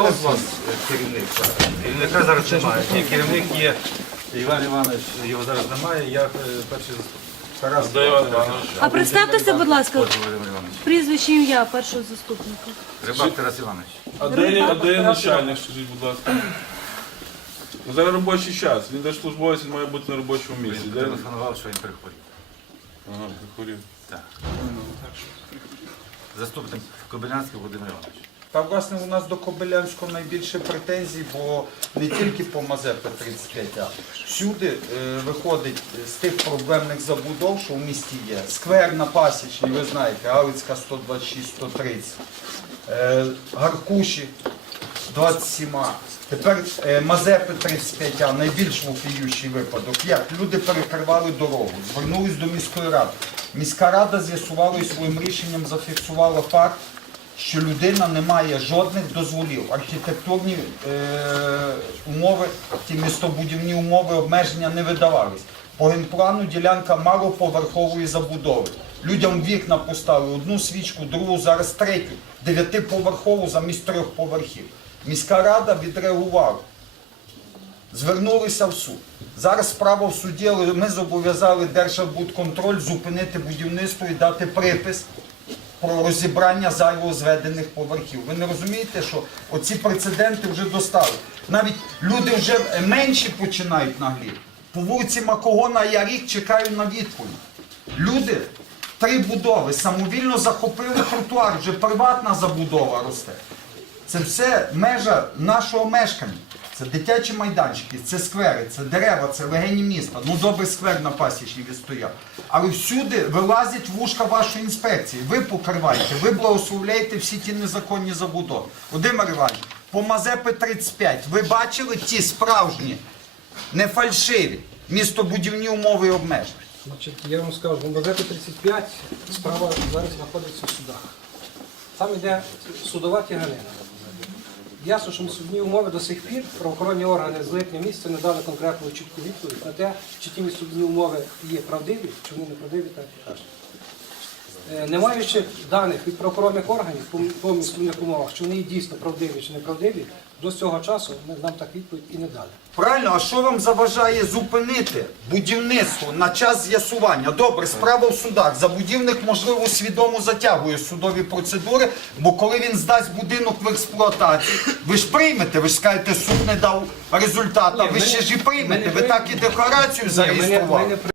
Хто з вас керівник зараз? Керівника зараз немає. Ні, керівник є Іван Іванович, його зараз немає, я е, перший заступник. Тарас Іван Іванович? А представтеся, будь ласка, Іванович. прізвище ім'я першого заступника. Рибак Тарас Іванович. А де, є- а де є начальник, скажіть, будь ласка? Ну, зараз робочий час. Він держслужбовець, він має бути на робочому місці. Він Де? телефонував, що він перехворів. Ага, прихворів. Так. Заступник Кобилянський Володимир Іванович. Та власне у нас до Кобилянського найбільше претензій, бо не тільки по Мазепи 35, а всюди е, виходить з тих проблемних забудов, що в місті є. Сквер на Пасічній, ви знаєте, Галицька 126-130, е, Гаркуші 27. Тепер е, Мазепи 35, а найбільш вопіющий випадок. Як люди перекривали дорогу, звернулись до міської ради. Міська рада з'ясувала і своїм рішенням зафіксувала факт, що людина не має жодних дозволів. Архітектурні е, умови, ті містобудівні умови, обмеження не видавались. По генплану ділянка малоповерхової забудови. Людям вікна поставили одну свічку, другу, зараз третю, дев'ятиповерхову замість трьох поверхів. Міська рада відреагувала звернулися в суд. Зараз справа в суді, але ми зобов'язали Держарбудконтроль зупинити будівництво і дати припис про розібрання зайво зведених поверхів. Ви не розумієте, що оці прецеденти вже достали. Навіть люди вже менші починають нагліти. По вулиці Макогона я рік чекаю на відповідь. Люди, три будови, самовільно захопили тротуар, вже приватна забудова росте. Це все межа нашого мешкання. Це дитячі майданчики, це сквери, це дерева, це легені міста. Ну добре сквер на пасічні відстояв. Але всюди вилазять вушка вашої інспекції. Ви покриваєте, ви благословляєте всі ті незаконні забудови. Володимир Іванович, по Мазепи 35 ви бачили ті справжні, не фальшиві містобудівні умови і обмеження? Значить, я вам скажу, в Мазепі 35 справа зараз знаходиться в судах. Там йде судова тяганина. Ясно, що судні умови до сих пір правоохоронні органи з липня місяця не дали конкретну чітку відповідь на те, чи ті судні умови є правдиві, чи вони неправдиві, так і кажуть. Е, Не маючи даних від правоохоронних органів по, місцевих умовах, чи вони дійсно правдиві чи неправдиві, до цього часу нам так відповідь і не дали. Правильно, а що вам заважає зупинити будівництво на час з'ясування? Добре, справа в судах. Забудівник, можливо, свідомо затягує судові процедури, бо коли він здасть будинок в експлуатацію, ви ж приймете, ви ж скажете, суд не дав результату, ви ще ж і приймете. Ви так і декларацію зареєстрували.